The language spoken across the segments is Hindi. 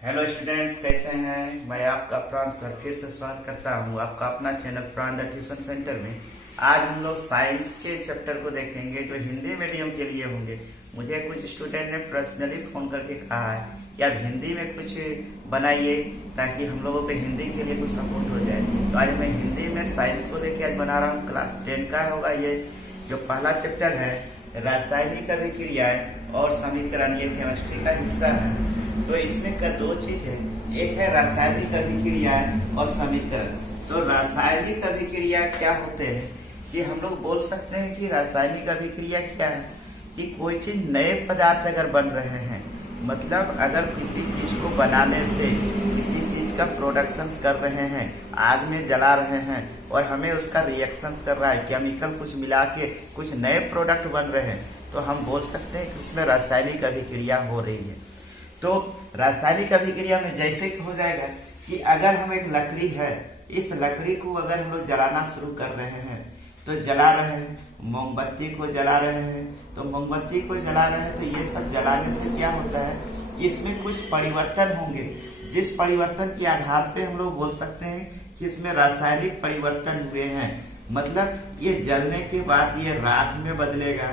हेलो स्टूडेंट्स, कैसे हैं। मैं आपका प्राण सर फिर से स्वागत करता हूं आपका अपना चैनल प्राण द ट्यूशन सेंटर में। आज हम लोग साइंस के चैप्टर को देखेंगे जो हिंदी मीडियम के लिए होंगे। मुझे कुछ स्टूडेंट ने पर्सनली फोन करके कहा है कि आप हिंदी में कुछ बनाइए ताकि हम लोगों को हिंदी के लिए कुछ सपोर्ट हो जाए। तो आज मैं हिंदी में साइंस को लेके आज बना रहा हूँ। क्लास 10 का होगा ये जो पहला चैप्टर है, रासायनिक अभिक्रियाएं और समीकरण। ये केमिस्ट्री का हिस्सा है। तो इसमें का दो चीज है, एक है रासायनिक अभिक्रियाएं और समीकरण। तो रासायनिक अभिक्रिया क्या होते हैं कि हम लोग बोल सकते हैं कि रासायनिक अभिक्रिया क्या है कि कोई चीज नए पदार्थ अगर बन रहे हैं, मतलब अगर किसी चीज को बनाने से किसी चीज का प्रोडक्शन कर रहे हैं, आग में जला रहे हैं और हमें उसका रिएक्शन कर रहा है, केमिकल कुछ मिला के कुछ नए प्रोडक्ट बन रहे हैं, तो हम बोल सकते हैं कि उसमें रासायनिक अभिक्रिया हो रही है। तो रासायनिक अभिक्रिया में जैसे हो जाएगा कि अगर हम एक लकड़ी है, इस लकड़ी को अगर हम लोग जलाना शुरू कर रहे हैं, तो जला रहे हैं, मोमबत्ती को जला रहे हैं, तो मोमबत्ती को जला रहे हैं, तो ये सब जलाने से क्या होता है, इसमें कुछ परिवर्तन होंगे, जिस परिवर्तन के आधार पे हम लोग बोल सकते हैं कि इसमें रासायनिक परिवर्तन हुए हैं। मतलब ये जलने के बाद ये राख में बदलेगा,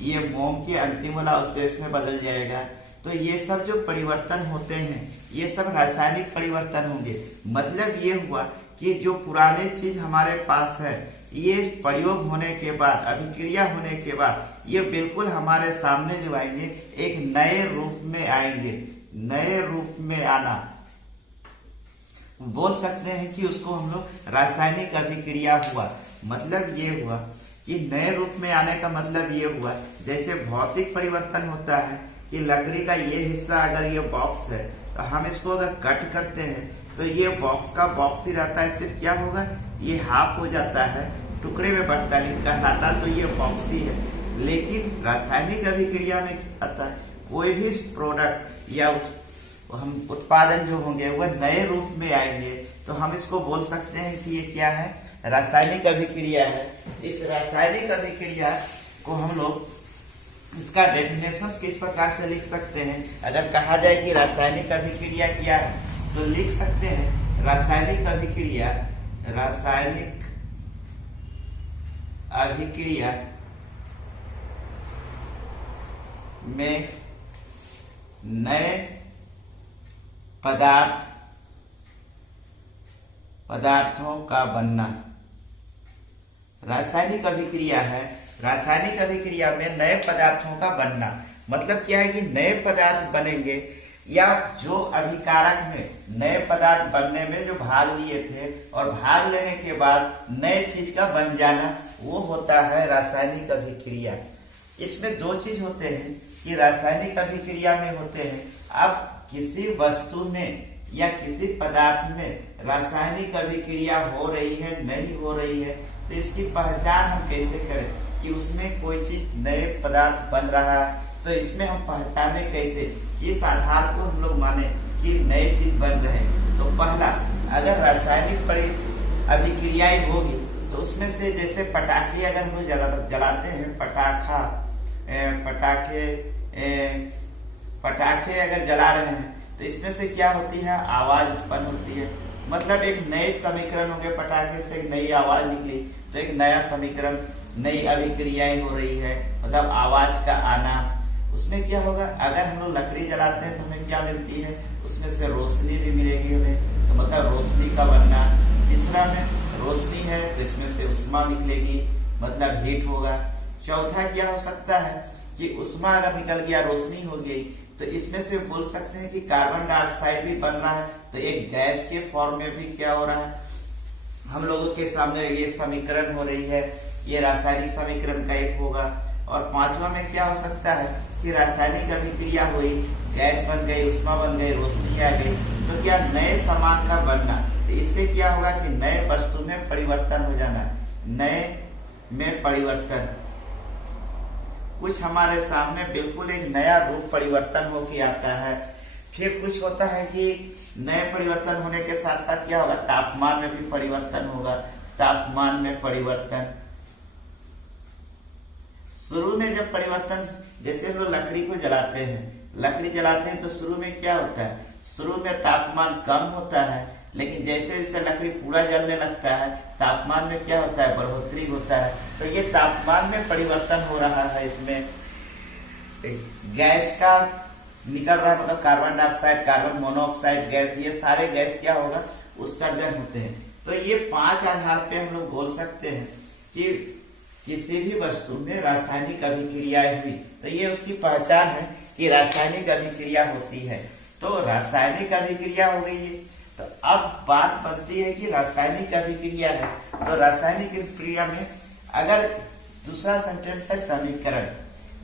ये मोम के अंतिम वाला अवशेष में बदल जाएगा। तो ये सब जो परिवर्तन होते हैं ये सब रासायनिक परिवर्तन होंगे। मतलब ये हुआ कि जो पुराने चीज हमारे पास है, ये प्रयोग होने के बाद, अभिक्रिया होने के बाद ये बिल्कुल हमारे सामने जो आएंगे एक नए रूप में आएंगे। नए रूप में आना बोल सकते हैं कि उसको हम लोग रासायनिक अभिक्रिया हुआ। मतलब ये हुआ कि नए रूप में आने का मतलब ये हुआ, जैसे भौतिक परिवर्तन होता है कि लकड़ी का ये हिस्सा अगर ये बॉक्स है तो हम इसको अगर कट करते हैं तो ये बॉक्स का बॉक्स ही रहता है, सिर्फ क्या होगा, ये हाफ हो जाता है, टुकड़े में बंटता नहीं कहलाता, तो ये बॉक्स ही है। लेकिन रासायनिक अभिक्रिया में क्या आता है, कोई भी प्रोडक्ट या हम उत्पादन जो होंगे वह नए रूप में आएंगे, तो हम इसको बोल सकते हैं कि ये क्या है, रासायनिक अभिक्रिया है। इस रासायनिक अभिक्रिया को हम लोग इसका डेफिनेशन किस प्रकार से लिख सकते हैं। अगर कहा जाए कि रासायनिक अभिक्रिया क्या है तो लिख सकते हैं रासायनिक अभिक्रिया में नए पदार्थों का बनना। रासायनिक अभिक्रिया है, रासायनिक अभिक्रिया में नए पदार्थों का बनना। मतलब क्या है कि नए पदार्थ बनेंगे या जो अभिकारक में नए पदार्थ बनने में जो भाग लिए थे और भाग लेने के बाद नए चीज का बन जाना, वो होता है रासायनिक अभिक्रिया। इसमें दो चीज होते हैं कि रासायनिक अभिक्रिया में होते हैं, अब किसी वस्तु में या किसी पदार्थ में रासायनिक अभिक्रिया हो रही है नहीं हो रही है, तो इसकी पहचान हम कैसे करें कि उसमें कोई चीज नए पदार्थ बन रहा है, तो इसमें हम पहचाने कैसे, इस आधार को हम लोग माने कि नए चीज बन रहे हैं। तो पहला, अगर रासायनिक अभिक्रियाएं होगी तो उसमें से जैसे पटाखे अगर हम लोग जलाते हैं, पटाखे अगर जला रहे हैं तो इसमें से क्या होती है, आवाज उत्पन्न होती है। मतलब एक नए समीकरण हो गए, पटाखे से एक नई आवाज निकली, तो एक नया समीकरण, नई अभिक्रियाएं हो रही है, मतलब आवाज का आना। उसमें क्या होगा, अगर हम लोग लकड़ी जलाते हैं तो हमें क्या मिलती है, उसमें से रोशनी भी मिलेगी हमें, तो मतलब रोशनी का बनना। तीसरा में रोशनी है तो इसमें से उष्मा निकलेगी, मतलब हीट होगा। चौथा क्या हो सकता है कि उष्मा अगर निकल गया, रोशनी हो गई, तो इसमें से बोल सकते हैं कि कार्बन डाइऑक्साइड भी बन रहा है, तो एक गैस के फॉर्म में भी क्या हो रहा है, हम लोगों के सामने ये समीकरण हो रही है, ये रासायनिक समीकरण का एक होगा। और पांचवा में क्या हो सकता है कि रासायनिक अभिक्रिया हुई, गैस बन गई, उष्मा बन गई, रोशनी आ गई, तो क्या नए सामान का बनना। तो इससे क्या होगा कि नए वस्तु में परिवर्तन हो जाना, नए में परिवर्तन, कुछ हमारे सामने बिल्कुल एक नया रूप परिवर्तन होके आता है। फिर कुछ होता है कि नए परिवर्तन होने के साथ साथ क्या होगा, तापमान में भी परिवर्तन होगा। तापमान में परिवर्तन, शुरू में जब परिवर्तन, जैसे हम लोग लकड़ी को जलाते हैं, लकड़ी जलाते हैं तो शुरू में क्या होता है, शुरू में तापमान कम होता है, लेकिन जैसे जैसे लकड़ी पूरा जलने लगता है तापमान में क्या होता है, बढ़ोतरी होता है। तो ये तापमान में परिवर्तन हो रहा है, इसमें गैस का निकल रहा है, मतलब carbon dioxide, carbon monoxide gas, ये सारे गैस क्या होगा, उत्सर्जन होते हैं। तो ये 5 आधार पे हम लोग बोल सकते हैं कि किसी भी वस्तु में रासायनिक अभिक्रियाएं हुई, तो ये उसकी पहचान है कि रासायनिक अभिक्रिया होती है। तो रासायनिक अभिक्रिया हो गई है। तो अब बात बनती है कि रासायनिक अभिक्रिया है, तो रासायनिक अभिक्रिया में अगर दूसरा सेंटेंस है समीकरण,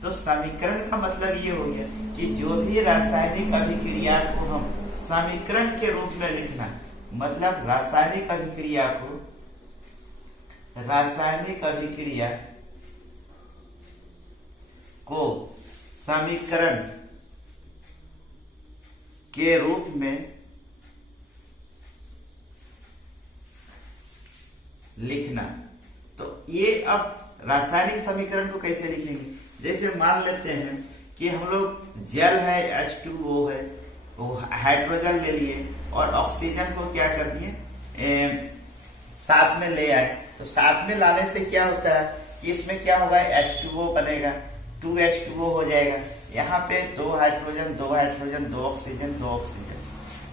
तो समीकरण का मतलब ये हो गया कि जो भी रासायनिक अभिक्रिया को हम समीकरण के रूप में लिखना, मतलब रासायनिक अभिक्रिया को समीकरण के रूप में लिखना। तो ये अब रासायनिक समीकरण को कैसे लिखेंगे, जैसे मान लेते हैं कि हम लोग जल है H2O है, वो हाइड्रोजन ले लिए और ऑक्सीजन को क्या कर दिए साथ में ले आए। तो साथ में लाने से क्या होता है कि इसमें क्या होगा, H2O बनेगा, 2H2O हो जाएगा। यहाँ पे 2 हाइड्रोजन 2 हाइड्रोजन 2 ऑक्सीजन 2 ऑक्सीजन।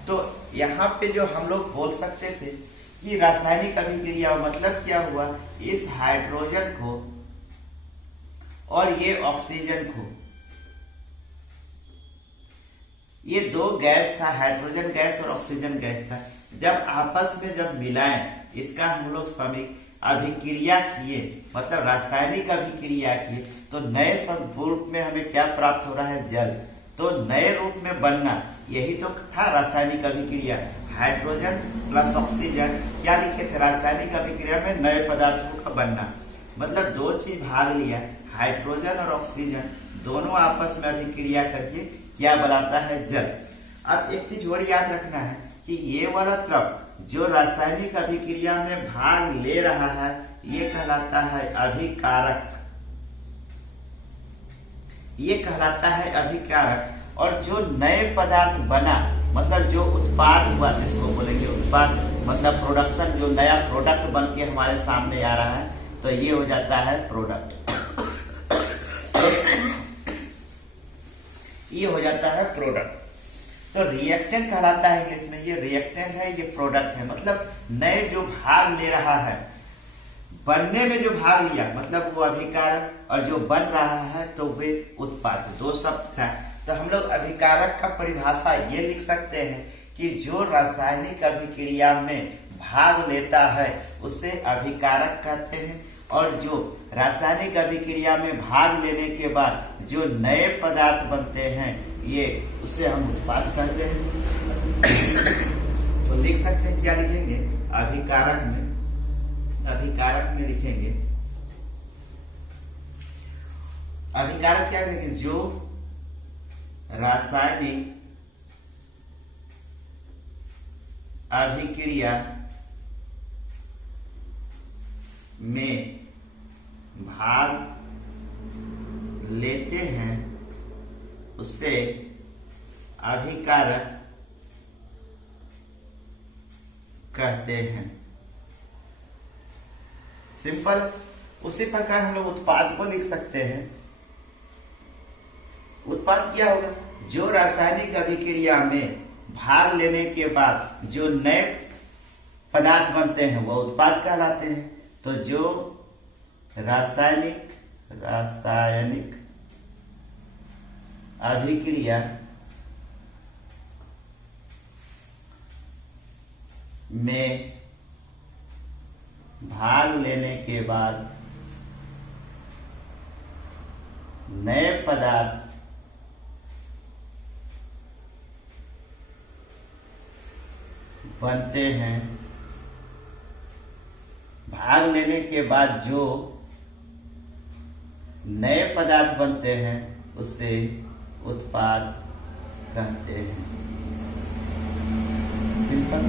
तो यहाँ पे जो हम लोग बोल सकते थे कि रासायनिक अभिक्रिया मतलब क्या हुआ, इस हाइड्रोजन को और ये ऑक्सीजन को, ये 2 गैस था, हाइड्रोजन गैस और ऑक्सीजन गैस था, जब आपस में जब मिलाएं, इसका हम लोग अभिक्रिया किए, मतलब रासायनिक अभिक्रिया किए, तो नए रूप में हमें क्या प्राप्त हो रहा है, जल। तो नए रूप में बनना, यही तो था रासायनिक अभिक्रिया। हाइड्रोजन प्लस ऑक्सीजन क्या लिखे थे, रासायनिक अभिक्रिया में नए पदार्थों का बनना, मतलब 2 चीज भाग लिया, हाइड्रोजन और ऑक्सीजन दोनों आपस में अभिक्रिया करके क्या बनाता है, जल। अब एक चीज और याद रखना है कि ये वाला तरफ जो रासायनिक अभिक्रिया में भाग ले रहा है ये कहलाता है अभिकारक, ये कहलाता है अभिकारक। और जो नए पदार्थ बना, मतलब जो उत्पाद हुआ, इसको बोलेंगे उत्पाद, मतलब प्रोडक्शन, जो नया प्रोडक्ट बन के हमारे सामने आ रहा है, तो ये हो जाता है प्रोडक्ट, ये हो जाता है प्रोडक्ट। तो रिएक्टेंट कहलाता है इंग्लिश में, ये रिएक्टेंट है, ये प्रोडक्ट है, मतलब नए जो भाग ले रहा है, बनने में जो भाग लिया मतलब वो अभिकारक, और जो बन रहा है तो वे उत्पाद, 2 शब्द था। तो हम लोग अभिकारक का परिभाषा ये लिख सकते हैं कि जो रासायनिक अभिक्रिया में भाग लेता है उसे अभिकारक कहते हैं, और जो रासायनिक अभिक्रिया में भाग लेने के बाद जो नए पदार्थ बनते हैं ये उसे हम उत्पाद कहते हैं। तो लिख सकते हैं, क्या लिखेंगे, अभिकारक में लिखेंगे, अभिकारक क्या लिखेंगे, जो रासायनिक अभिक्रिया में भाग लेते हैं उससे अभिकारक कहते हैं। सिंपल। उसी प्रकार हम लोग उत्पाद को लिख सकते हैं। उत्पाद क्या होगा, जो रासायनिक अभिक्रिया में भाग लेने के बाद जो नए पदार्थ बनते हैं वो उत्पाद कहलाते हैं। तो जो रासायनिक अभिक्रिया में भाग लेने के बाद नए पदार्थ बनते हैं, भाग लेने के बाद जो नए पदार्थ बनते हैं उसे उत्पाद कहते हैं। सिंपल,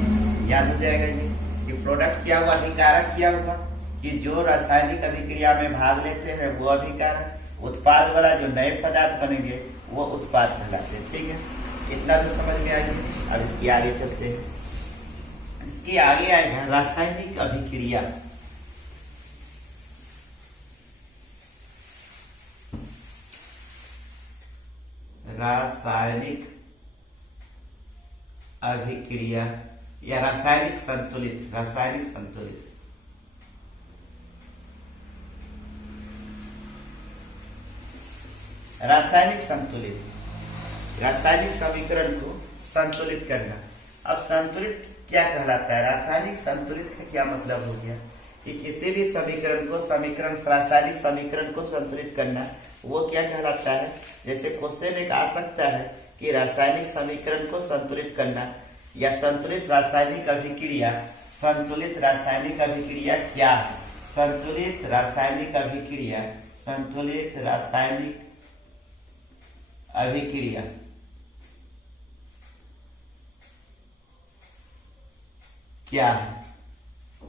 याद हो जाएगा ये कि प्रोडक्ट क्या हुआ, अभिकारक क्या होगा कि जो रासायनिक अभिक्रिया में भाग लेते हैं वो अभिकारक, उत्पाद वाला जो नए पदार्थ बनेंगे वो उत्पाद कहलाते हैं। ठीक है। इतना तो समझ में आ गया। अब इसके आगे चलते हैं। इसके आगे आएगा रासायनिक अभिक्रिया। रासायनिक अभिक्रिया या रासायनिक संतुलित। रासायनिक संतुलित रासायनिक संतुलित रासायनिक समीकरण को संतुलित करना। अब संतुलित क्या कहलाता है? रासायनिक संतुलित का क्या मतलब हो गया कि किसी भी समीकरण को रासायनिक समीकरण को संतुलित करना, वो क्या कहलाता है? जैसे क्वेश्चन एक आ सकता है कि रासायनिक समीकरण को संतुलित करना या संतुलित रासायनिक अभिक्रिया। संतुलित रासायनिक अभिक्रिया क्या है? संतुलित रासायनिक अभिक्रिया, संतुलित रासायनिक अभिक्रिया क्या है?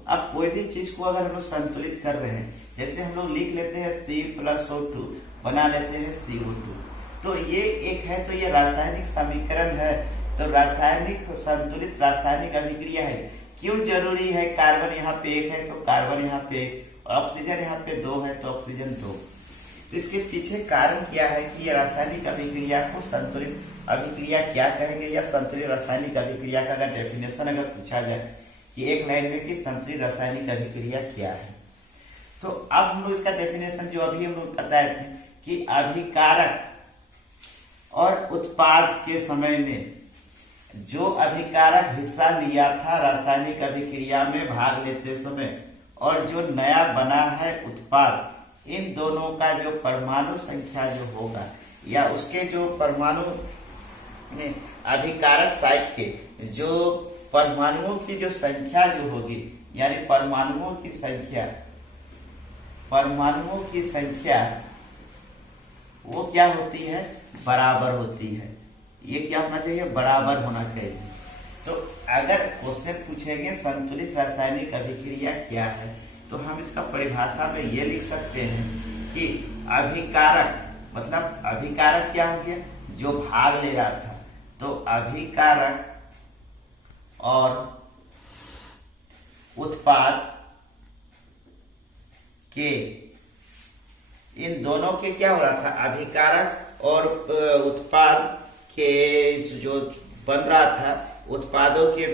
अब कोई भी चीज को अगर हम लोग संतुलित कर रहे हैं, जैसे हम लोग लिख लेते हैं C+O2 बना लेते हैं CO2, तो ये एक है, तो ये रासायनिक समीकरण है। तो रासायनिक संतुलित रासायनिक अभिक्रिया है। क्यों जरूरी है? कार्बन यहाँ पे एक है तो कार्बन यहाँ पे एक, ऑक्सीजन यहाँ पे 2 है तो ऑक्सीजन 2। तो इसके पीछे कारण क्या है कि ये रासायनिक अभिक्रिया को संतुलित अभिक्रिया क्या कहेंगे, या संतुलित रासायनिक अभिक्रिया का अगर डेफिनेशन अगर पूछा जाए कि एक लाइन में कि संतुलित रासायनिक अभिक्रिया क्या है, तो अब हम लोग इसका डेफिनेशन जो अभी हम लोग बताए थे कि अभिकारक और उत्पाद के समय में जो अभिकारक हिस्सा लिया था रासायनिक अभिक्रिया में भाग लेते समय, और जो नया बना है उत्पाद, इन दोनों का जो परमाणु संख्या जो होगा, या उसके जो परमाणु अभिकारक साइट के जो परमाणुओं की जो संख्या जो होगी, यानी परमाणुओं की संख्या वो क्या होती है? बराबर होती है। ये क्या होना चाहिए? बराबर होना चाहिए। तो अगर क्वेश्चन पूछेंगे संतुलित रासायनिक अभिक्रिया क्या है, तो हम इसका परिभाषा में ये लिख सकते हैं कि अभिकारक, मतलब अभिकारक क्या हो गया? जो भाग ले रहा था। तो अभिकारक और उत्पाद के, इन दोनों के क्या हो रहा था? अभिकारक और उत्पाद के जो बन रहा था, उत्पादों के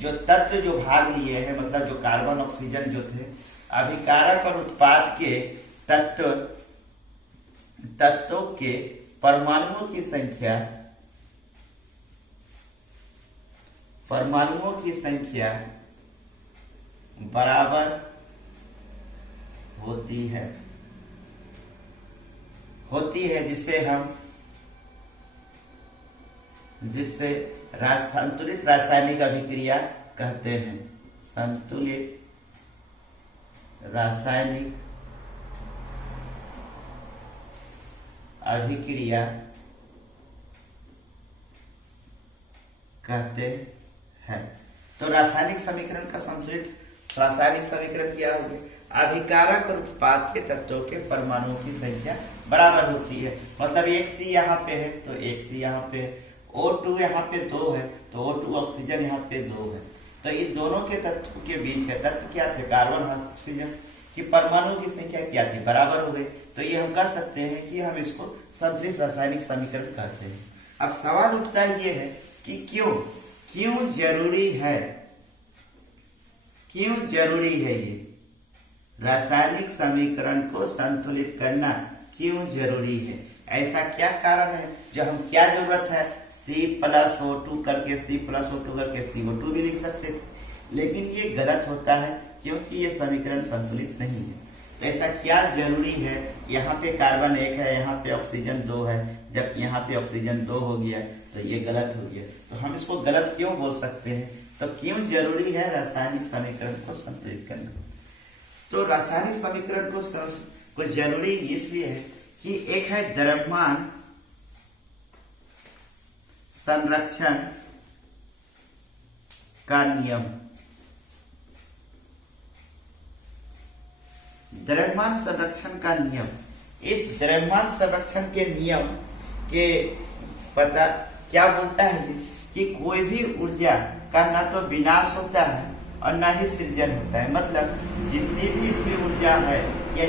जो तत्व जो भाग लिए हैं, मतलब जो कार्बन ऑक्सीजन जो थे, अभिकारक और उत्पाद के तत्वों के परमाणुओं की संख्या बराबर होती है, जिससे संतुलित रासायनिक अभिक्रिया कहते हैं। संतुलित रासायनिक अभिक्रिया कहते हैं। तो रासायनिक समीकरण का संतुलित रासायनिक समीकरण क्या होगी? अभिकारक और उत्पाद के तत्वों के परमाणुओं की संख्या बराबर होती है। मतलब एक C यहाँ पे है तो एक C यहाँ पे है, O2 यहाँ पे 2 है तो O2 ऑक्सीजन यहाँ पे 2 है। तो इन दोनों के तत्व के बीच है, तत्व क्या थे? कार्बन और ऑक्सीजन की परमाणुओं की संख्या क्या थी? बराबर हो गई। तो ये हम कह सकते हैं कि हम इसको संतुलित रासायनिक समीकरण कहते हैं। अब सवाल उठता ये है कि क्यों जरूरी है ये रासायनिक समीकरण को संतुलित करना? क्यों जरूरी है? ऐसा क्या कारण है जो हम क्या जरूरत है? C+O2 करके CO2 भी लिख सकते थे, लेकिन ये गलत होता है क्योंकि ये समीकरण संतुलित नहीं है। तो ऐसा क्या जरूरी है? यहाँ पे कार्बन 1 है, यहाँ पे ऑक्सीजन 2 है, जबकि यहाँ पे ऑक्सीजन 2 हो गया, तो ये गलत हो गया। तो हम इसको गलत क्यों बोल सकते हैं? तो क्यों जरूरी है रासायनिक समीकरण को संतुलित करना? तो रासायनिक समीकरण को जरूरी इसलिए है कि एक है द्रव्यमान संरक्षण का नियम। द्रव्यमान संरक्षण का नियम, इस द्रव्यमान संरक्षण के नियम क्या बोलता है कि कोई भी ऊर्जा का ना तो विनाश होता है और ना ही सृजन होता है। मतलब जितनी भी इसमें ऊर्जा है या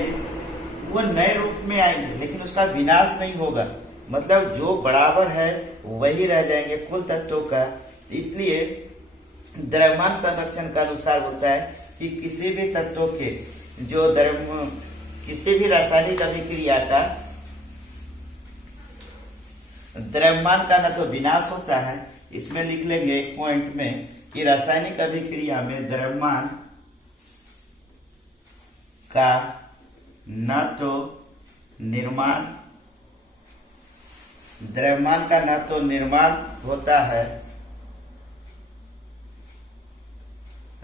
वो नए रूप में आएंगे, लेकिन उसका विनाश नहीं होगा। मतलब जो बराबर है वही रह जाएंगे कुल तत्वों का। इसलिए द्रव्यमान संरक्षण का अनुसार होता है कि किसी भी तत्वों के जो किसी भी रासायनिक अभिक्रिया का द्रव्यमान का न तो विनाश होता है, इसमें लिख लेंगे एक पॉइंट में कि रासायनिक अभिक्रिया में द्रव्यमान का न तो निर्माण होता है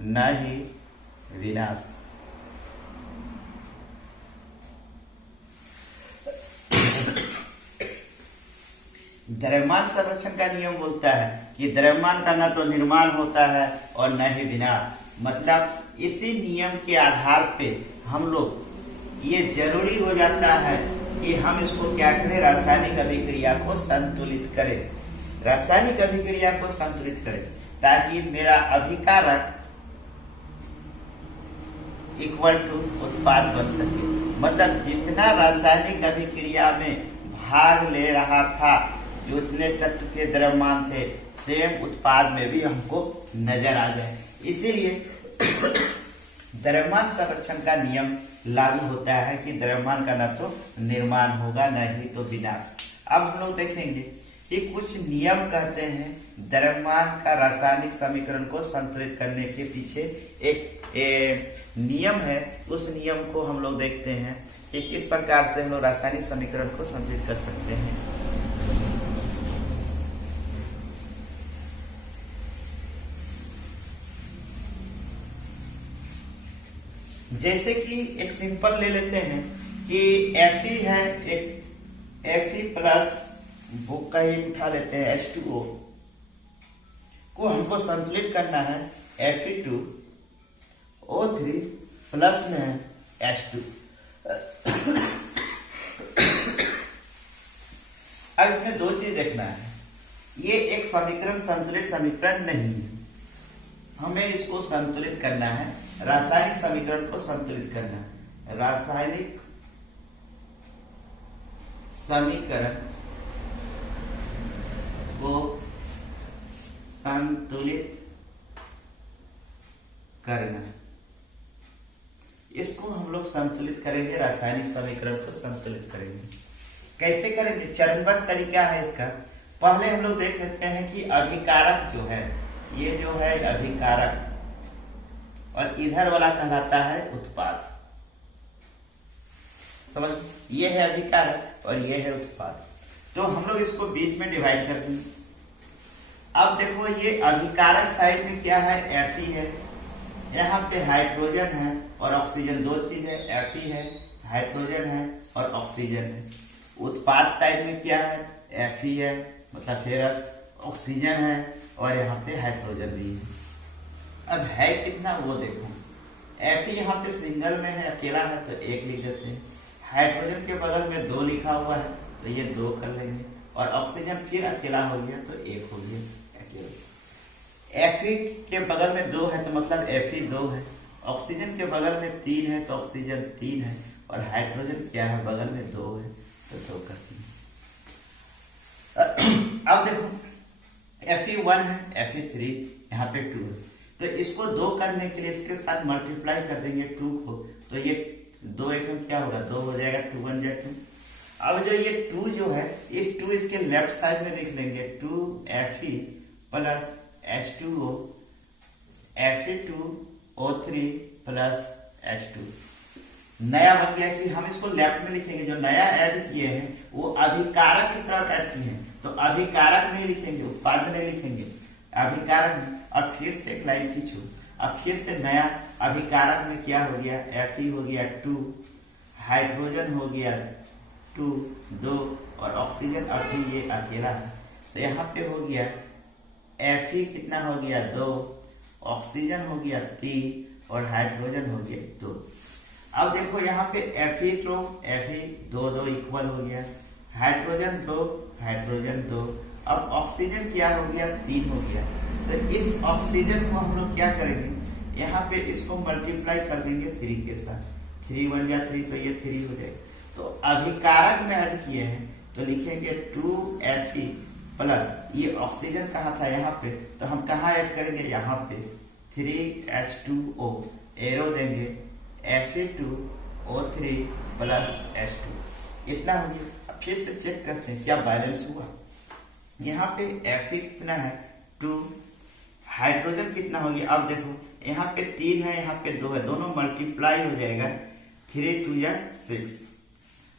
न ही विनाश। द्रव्यमान संरक्षण का नियम बोलता है कि द्रव्यमान का न तो निर्माण होता है और न ही विनाश। मतलब इसी नियम के आधार पे हम लोग ये जरूरी हो जाता है कि हम इसको क्या करें, रासायनिक अभिक्रिया को संतुलित करें। रासायनिक अभिक्रिया को संतुलित करें ताकि मेरा अभिकारक इक्वल टू उत्पाद बन सके। मतलब जितना रासायनिक अभिक्रिया में भाग ले रहा था, जो उतने तत्व के द्रव्यमान थे, सेम उत्पाद में भी हमको नजर आ जाए। इसीलिए द्रव्यमान संरक्षण का नियम लागू होता है कि द्रव्यमान का न तो निर्माण होगा न ही तो विनाश। अब हम लोग देखेंगे कि कुछ नियम कहते हैं द्रव्यमान का रासायनिक समीकरण को संतुलित करने के पीछे एक नियम है। उस नियम को हम लोग देखते हैं कि किस प्रकार से हम लोग रासायनिक समीकरण को संतुलित कर सकते हैं। जैसे कि एक सिंपल ले लेते हैं कि Fe है, एक Fe प्लस बुक का ही उठा लेते हैं H2O को हमको संतुलित करना है Fe2O3 प्लस में है H2। अब इसमें दो चीज देखना है। ये एक समीकरण संतुलित समीकरण नहीं है, हमें इसको संतुलित करना है, रासायनिक समीकरण को संतुलित करना है। रासायनिक समीकरण को संतुलित करना, इसको हम लोग संतुलित करेंगे, रासायनिक समीकरण को संतुलित करेंगे। कैसे करेंगे? चरणबद्ध तरीका है इसका। पहले हम लोग देख लेते हैं कि अभिकारक जो है, ये जो है अभिकारक और इधर वाला कहलाता है उत्पाद। समझ, ये है अभिकारक और ये है उत्पाद। तो हम लोग इसको बीच में डिवाइड कर देंगे। अब देखो ये अभिकारक साइड में क्या है, Fe है, यहाँ पे हाइड्रोजन है और ऑक्सीजन, दो चीज है, Fe है, हाइड्रोजन है और ऑक्सीजन है। उत्पाद साइड में क्या है, Fe है, मतलब फेरस, ऑक्सीजन है और यहाँ पे हाइड्रोजन भी है। अब है कितना वो देखो, Fe यहाँ पे सिंगल में है, अकेला है तो एक लिख देते हैं। हाइड्रोजन के बगल में 2 लिखा हुआ है तो ये 2 कर लेंगे और ऑक्सीजन फिर अकेला हो गया तो 1 हो गया अकेला। Fe के बगल में 2 है तो मतलब Fe 2 है, ऑक्सीजन के बगल में 3 है तो ऑक्सीजन 3 है और हाइड्रोजन क्या है, बगल में 2 है तो 2 करते हैं। अब देखो Fe1 है, Fe3, यहाँ पे 2 है, तो इसको 2 करने के लिए इसके साथ मल्टीप्लाई कर देंगे 2 को, तो ये 2 एकम क्या होगा, 2 हो जाएगा, 2 1 जा 2। अब जो ये 2 जो है, इस 2 इसके लेफ्ट साइड में लिख लेंगे, 2Fe plus H2O, Fe2O3 plus H2। नया बन गया कि हम इसको लेफ्ट में लिखेंगे, जो नया ऐड किए हैं वो अभिकारक की तरफ ऐड किए हैं, तो अभिकारक में लिखेंगे, उत्पाद में नहीं लिखेंगे, अभिकारक में। और फिर से एक लाइन खींचो, अब फिर से नया अभिकारक में क्या हो गया, Fe हो गया 2, हाइड्रोजन हो गया 2 और ऑक्सीजन अभी ये अकेला है, तो यहाँ पे हो गया Fe कितना हो गया 2, ऑक्सीजन हो गया 3 और हाइड्रोजन हो गया 2। अब देखो यहाँ पे Fe 2 2 इक्वल हो गया, हाइड्रोजन 2 हाइड्रोजन 2 अब ऑक्सीजन क्या हो गया, 3 हो गया। तो इस ऑक्सीजन को हम लोग क्या करेंगे, यहाँ पे इसको मल्टीप्लाई कर देंगे 3 के साथ। 3 1 या 3, तो ये 3 हो जाएगा। तो अभिकारक में ऐड किए हैं तो लिखेंगे 2Fe प्लस, ये ऑक्सीजन कहाँ था, यहाँ पे, तो हम कहाँ ऐड करेंगे, यहाँ पे 3H2O, एरो देंगे Fe2O3 प्लस H2, इतना हो गया। अब फिर से चेक करते हैं क्या बैलेंस हुआ। यहाँ पे Fe कितना है 2, हाइड्रोजन कितना हो गया, अब देखो यहाँ पे 3 है, यहाँ पे 2 है, दोनों मल्टीप्लाई हो जाएगा, 3 2 या 6।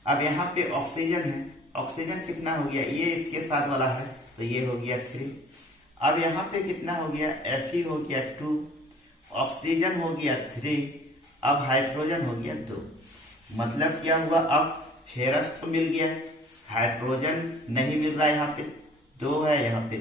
अब यहाँ पे ऑक्सीजन है, ऑक्सीजन कितना हो गया, ये इसके साथ वाला है तो ये हो गया 3। अब यहाँ पे कितना हो गया, Fe हो गया 2, ऑक्सीजन हो गया 3, अब हाइड्रोजन हो गया 2। मतलब क्या हुआ, अब फेरस तो मिल गया, हाइड्रोजन नहीं मिल रहा है, यहाँ पे 2 है, यहाँ पे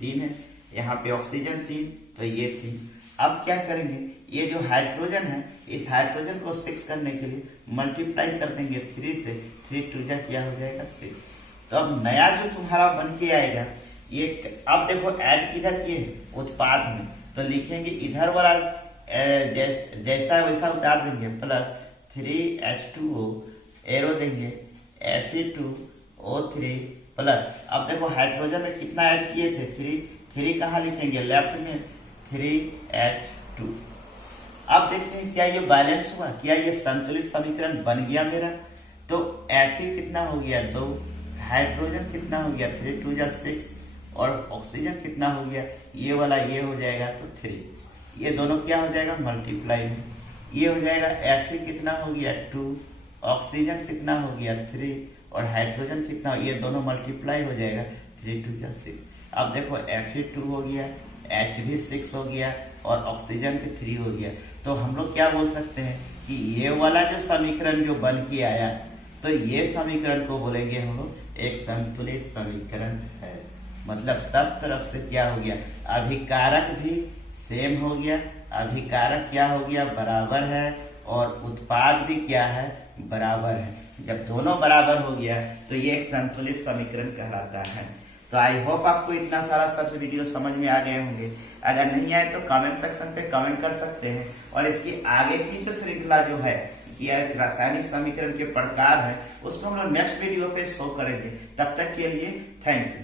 3 है, यहाँ पे ऑक्सीजन 3, तो ये 3। अब क्या करेंगे, ये जो हाइड्रोजन है, इस हाइड्रोजन को 6 करने के लिए मल्टीप्लाई कर देंगे 3 से, 3 2 जा क्या हो जाएगा 6। तो अब नया जो तुम्हारा बन के आएगा ये, अब देखो ऐड किधर किए, उत्पाद में, तो लिखेंगे इधर वाला जैसा वैसा उतार देंगे, प्लस 3H2O, एरो देंगे Fe2O3 प्लस, अब देखो हाइड्रोजन में कितना ऐड किए थे, 3 कहाँ लिखेंगे, लेफ्ट में 3H2। अब देखते हैं क्या ये बैलेंस हुआ, क्या ये संतुलित समीकरण बन गया मेरा। तो Fe कितना हो गया 2, हाइड्रोजन कितना हो गया 3 2 जा 6, और ऑक्सीजन कितना हो गया, ये वाला ये हो जाएगा तो 3, ये दोनों क्या हो जाएगा मल्टीप्लाई में, ये हो जाएगा Fe कितना हो गया 2, ऑक्सीजन कितना हो गया 3, और हाइड्रोजन कितना, ये दोनों मल्टीप्लाई हो जाएगा, 3 2 जा 6। अब देखो Fe2 हो गया, H भी 6 हो गया, और ऑक्सीजन भी 3 हो गया। तो हम लोग क्या बोल सकते हैं कि ये वाला जो समीकरण जो बन के आया, तो ये समीकरण को बोलेंगे हम लोग एक संतुलित समीकरण है। मतलब सब तरफ से क्या हो गया, अभिकारक भी सेम हो गया, अभिकारक क्या हो गया बराबर है, और उत्पाद भी क्या है बराबर है। जब दोनों बराबर हो गया तो ये एक संतुलित समीकरण कहलाता है। तो आई होप आपको इतना सारा सब वीडियो समझ में आ गए होंगे। अगर नहीं आए तो कमेंट सेक्शन पे कमेंट कर सकते हैं, और इसकी आगे की जो श्रृंखला जो है कि रासायनिक समीकरण के प्रकार है, उसको हम लोग नेक्स्ट वीडियो पे शो करेंगे। तब तक के लिए थैंक यू।